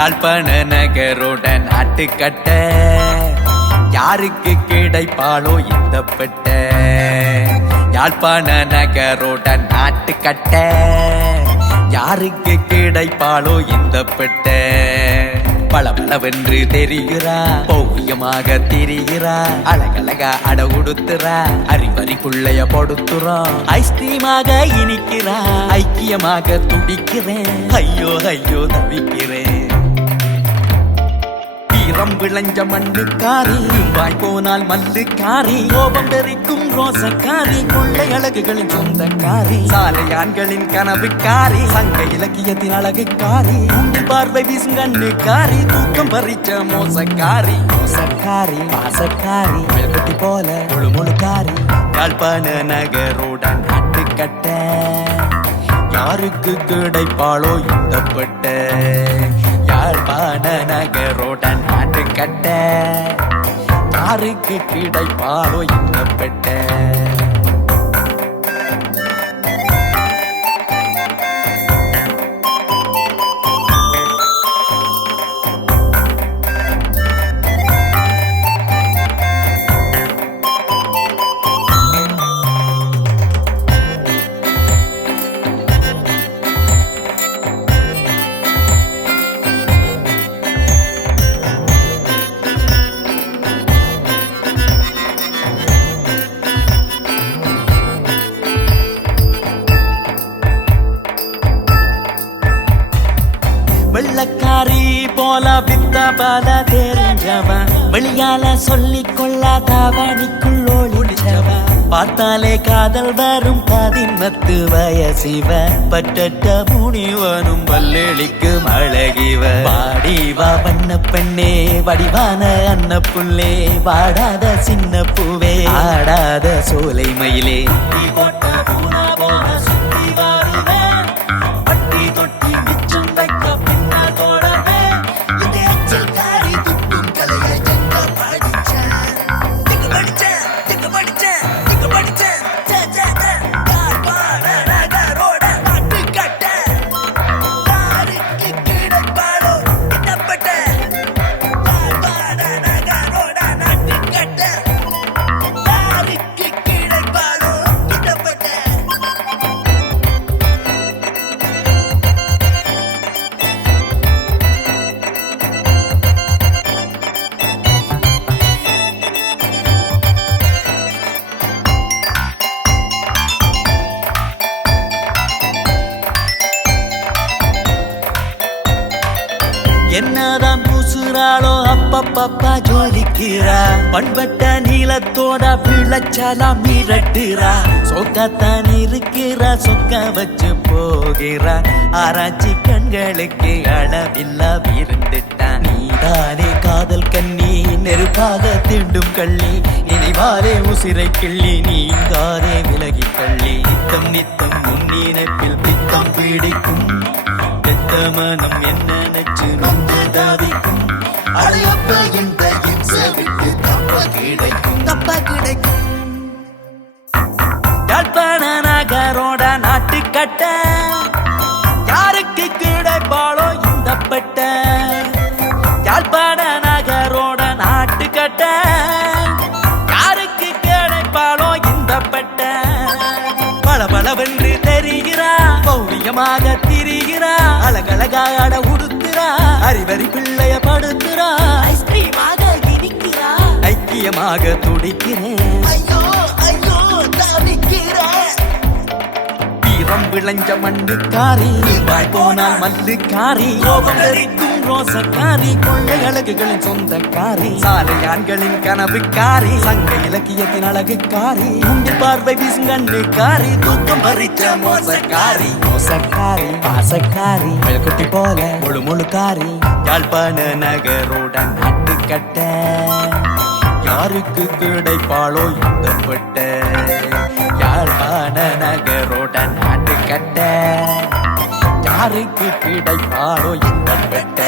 யாழ்ப்பாண நகரோட நாட்டுக்கட்ட யாருக்கு கிடைப்பாளோ இந்த பெட்ட. யாழ்ப்பாண நகரோட நாட்டுக்கட்ட யாருக்கு கிடைப்பாளோ இந்த பெட்ட. பளபளவென்று தெரிகிறா ஓவியமாக தெரிகிறா அழகழகா அட உடுத்துறா அறிவறிக்குள்ளைய படுத்துறா. ஐஸ்கிரீமாக இனிக்கிறா ஐக்கியமாக துடிக்கிறேன். ஐயோ ஐயோ தவிக்கிறேன். வீரம் விளைஞ்ச மண்ணுக்காரி. வாய் போனால் மல்லுக்காரி கோபம் பெருக்கும் ரோசக்காரி. கொள்ளை அழகுகளின் சொந்தக்காரி. சாலையான்களின் கனவுக்காரி. சங்க இலக்கியத்தின் அழகுக்காரி. உங்கள் பார்வை வீசும் கண்ணுக்காரி. தூக்கம் பறிச்ச மோசக்காரி. மோசக்காரி பாசக்காரி வெள்ளத்தி போல முழு முழுக்காரி யாழ்ப்பாண நகரோட நாட்டுக்கட்ட யாருக்கு கிடைப்பாளோ இந்த பட்ட யாழ்ப்பாண நகரோட கட்ட யாருக்கு கிடைப்பாரோ இந்த பெட்ட. வெள்ளக்காரி போல வித்த பல தெரிஞ்சவன் வெளியால சொல்லிக் கொள்ளாதவனிக்குள் ஒளிச்சவன் பார்த்தாலே காதல் வரும் பதின்மத்து வயசிவ. பட்டட்ட முனிவனும் பல்லெளிக்கும் அழகிவ. வாடிவா பண்ண பெண்ணே வடிவான அன்ன புள்ளே. வாடாத சின்ன பூவே ஆடாத சோலை மயிலே. பூசுறாளோ அப்பப்பப்பா ஜோலிக்கிறா பண்பட்ட நீளத்தோட விளைச்சலா மிரட்டுறா? சொக்கத்தான் இருக்கிறா சொக்க வச்சு போகிறா? ஆராய்ச்சி கண்களுக்கு அளவில்லா விருந்துட்டா நீதானே காதல் கண்ணி நெருப்பாக திண்டும் கள்ளி நினைவாரே உசிரை கிள்ளி நீங்காதே விலகி கிடைக்கும். தப்ப கிடைக்கும். யாழ்ப்பாண நகரோட நாட்டுக்கட்ட யாருக்கு கிடைப்பாளோ இந்த பெட்ட? யாழ்ப்பாண நகரோட நாட்டுக்கட்ட யாருக்கு கிடைப்பாளோ இந்த பெட்ட? தெரிகிறா பௌரியமாக திரிகிறா அழகழகாட உடுத்துறா அறிவறி பிள்ளைய படுத்துறா. ஐஸ்கிரீமாக ஐக்கியமாக துடிக்கிறேன். வீரம் விளைஞ்ச மண்ணுக்காரி போனால் மல்லுக்காரி கோபம் தெரிக்கும் ரோசக்காரி கொள்ளை அழகுகளின் சொந்தக்காரி சாலையான்களின் கனவுக்காரி சங்க இலக்கியத்தின் அழகுக்காரி உங்கள் பார்வை வீசும் கண்ணுக்காரி தூக்கம் பறிச்ச மோசக்காரி மோசக்காரி பாசக்காரி குட்டி போல முழு முழுக்காரி யாழ்ப்பாண நகரோட நாட்டுக்கட்ட யாருக்கு கிடைப்பாளோ இந்த பட்ட யாழ்ப்பாண நகரோட நாட்டு கட்ட? யாருக்கு கிடைப்பாளோ இந்த பட்ட